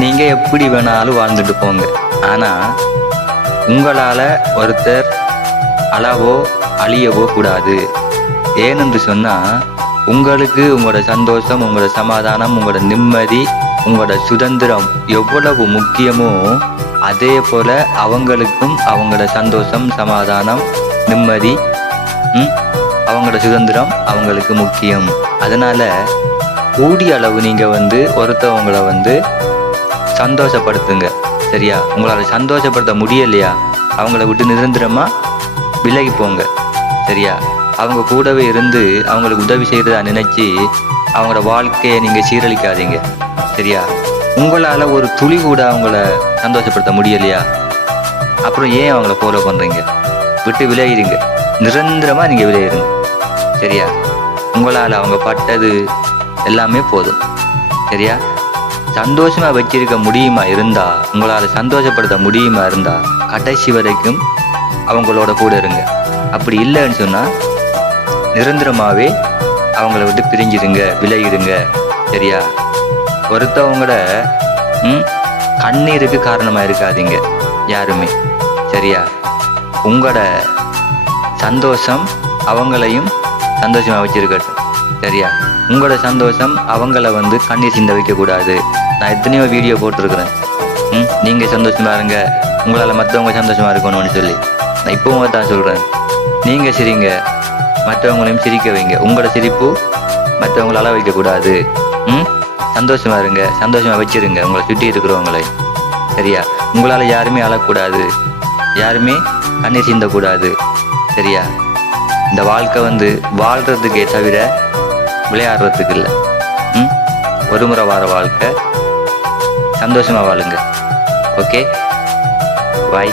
நீங்கள் எப்படி வேணாலும் வாழ்ந்துட்டு போங்க. ஆனால் உங்களால் ஒருத்தர் அளவோ அழியவோ கூடாது. ஏனென்று சொன்னால் உங்களுக்கு உங்களோட சந்தோஷம், உங்களோட சமாதானம், உங்களோட நிம்மதி, உங்களோட சுதந்திரம் எவ்வளவு முக்கியமோ அதே போல் அவங்களுக்கும் அவங்களோட சந்தோஷம், சமாதானம், நிம்மதி, அவங்களோட சுதந்திரம் அவங்களுக்கு முக்கியம். அதனால் கூடிய அளவு நீங்கள் ஒருத்தவங்களை சந்தோஷப்படுத்துங்க. சரியா? உங்களால் சந்தோஷப்படுத்த முடியலையா, அவங்கள விட்டு நிரந்தரமாக விலகி போங்க. சரியா? அவங்க கூடவே இருந்து அவங்களுக்கு உதவி செய்கிறதா நினச்சி அவங்களோட வாழ்க்கையை நீங்கள் சீரழிக்காதீங்க. சரியா? உங்களால் ஒரு துளி கூட அவங்கள சந்தோஷப்படுத்த முடியலையா, அப்புறம் ஏன் அவங்கள ஃபாலோ பண்ணுறீங்க? விட்டு விளையிடுங்க. நிரந்தரமாக நீங்கள் விளையிடுங்க. சரியா? உங்களால் அவங்க பட்டது எல்லாமே போதும். சரியா? சந்தோஷமாக வச்சிருக்க முடியுமா இருந்தால், உங்களால் சந்தோஷப்படுத்த முடியுமா இருந்தால் கடைசி வரைக்கும் அவங்களோட கூட இருங்க. அப்படி இல்லைன்னு சொன்னால் நிரந்தரமாகவே அவங்கள விட்டு பிரிஞ்சிடுங்க, விலகிடுங்க. சரியா? ஒருத்தவங்களோட கண்ணீருக்கு காரணமாக இருக்காதீங்க யாருமே. சரியா? உங்களோட சந்தோஷம் அவங்களையும் சந்தோஷமாக வச்சிருக்கட்டும். சரியா? உங்களோட சந்தோஷம் அவங்கள கண்ணீர் சிந்த வைக்கக்கூடாது. நான் எத்தனையோ வீடியோ போட்டிருக்கிறேன். நீங்கள் சந்தோஷமாக இருங்க, உங்களால் மற்றவங்க சந்தோஷமாக இருக்கணும்னு சொல்லி. நான் இப்போவும் தான் சொல்கிறேன், நீங்கள் சிரிங்க, மற்றவங்களையும் சிரிக்க வைங்க. உங்களோட சிரிப்பு மற்றவங்களை அள வைக்கக்கூடாது. சந்தோஷமாக இருங்க, சந்தோஷமாக வச்சிருங்க உங்களை சுற்றி இருக்கிறவங்களை. சரியா? உங்களால் யாருமே அழக்கூடாது, யாருமே கண்ணீர் சிந்தக்கூடாது. சரியா? இந்த வாழ்க்கை வாழ்கிறதுக்கே தவிர விளையாடுறதுக்கு இல்லை. ஒரு முறை வார வாழ்க்கை, சந்தோஷமாக வாழுங்க. ஓகே, பாய்.